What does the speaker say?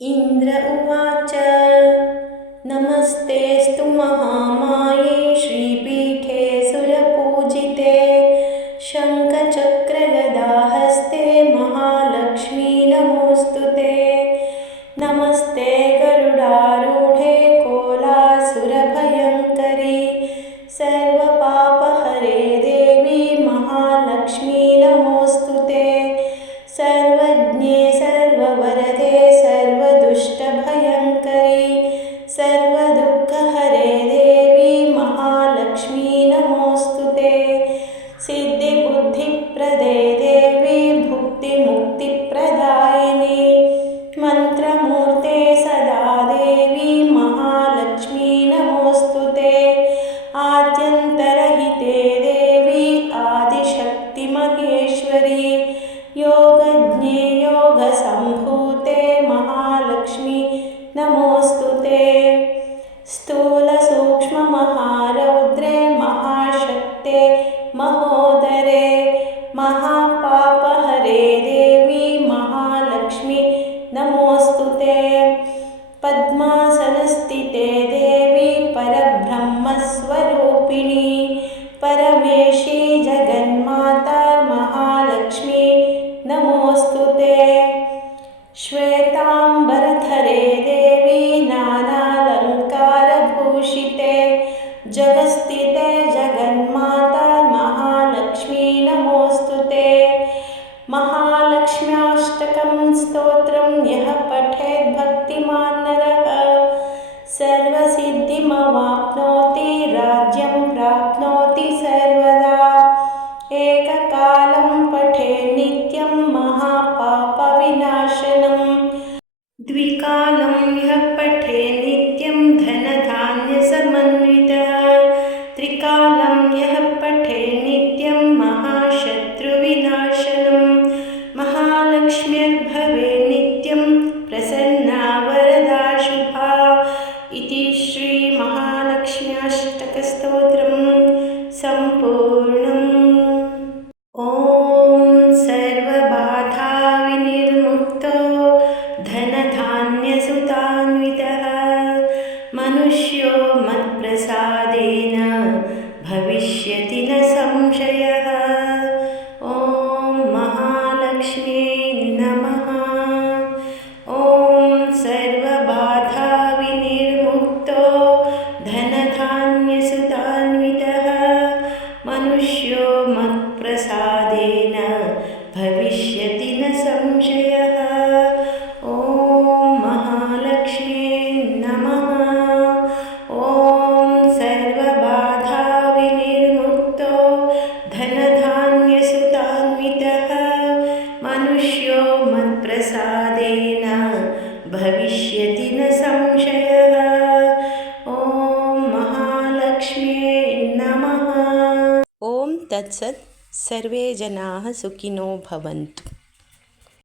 इन्द्र उवाच नमस्तेऽस्तु महामाये श्रीपीठे सुरपूजिते शङ्खचक्रगदाहस्ते महालक्ष्मी नमोऽस्तु ते। नमस्ते गरुडारूढे कोलासुरभयङ्करी सर्वपापहरे देवी महालक्ष्मी नमोऽस्तु ते। सर्वज्ञे सर्ववरदे सर्वदुष्टभयङ्करी सर्वदुःखहरे देवी महालक्ष्मी नमोऽस्तु ते। सिद्धिबुद्धिप्रदे देवी भुक्तिमुक्तिप्रदायिनी मन्त्रमूर्ते सदा देवी महालक्ष्मी नमोऽस्तु ते। आद्यन्तरहिते देवी आदिशक्तिमहेश्वरी योगज्ञे योगसम्भूते महालक्ष्मी नमोऽस्तु ते। स्थूलसूक्ष्ममहारौद्रे महाशक्ते महोदरे महापापहरे देवी महालक्ष्मी नमोऽस्तु ते। पद्मासनस्थिते देवी परब्रह्मस्वरूपिणी परमेशी जगन्माता महालक्ष्मी नमोऽस्तु ते। श्वेताम्बरधरे देवी नानालङ्कारभूषिते जगस्थिते जगन्माता महालक्ष्मी नमोऽस्तु ते। महालक्ष्म्याष्टकं स्तोत्रं यः पठेत् भक्तिमान् नरः सर्वसिद्धिमवाप्नोति राज्यं प्राप्नोति सर्वदा। एककालं पठेत् नित्यं महापापविनाशनं द्विकालं यः पठेत् नित्यं धनधान्यसमन्वितः त्रिकालं यः पठेत् नित्यं महाशत्रुविनाशनं महालक्ष्म्यर्भवेत् नित्यं प्रसन्ना वरदा शुभा। इति श्रीमहालक्ष्म्याष्टकस्तोत्रं सम्पूर्णम्। ॐ सर्वबाधाविनिर्मुक्तो धनधान्यसुतान्वितः मनुष्यो मत्प्रसादेन भविष्यति न संशयः। ॐ महालक्ष्म्यै नमः। ॐ सर्वबाधाविनिर्मुक्तो धनधान्यसुतान्वितः मनुष्यो मत्प्रसादेन भविष्यति न संशयः। ॐ महालक्ष्म्यै नमः। ॐ सर्वबाधाविनिर्मुक्तो धनधान्यसुतान्वितः मनुष्यो मत्प्रसादेन भविष्यति न संशयः। ॐ महालक्ष्म्यै नमः। ॐ तत्सत्। सर्वे जनाः सुखिनो भवन्तु।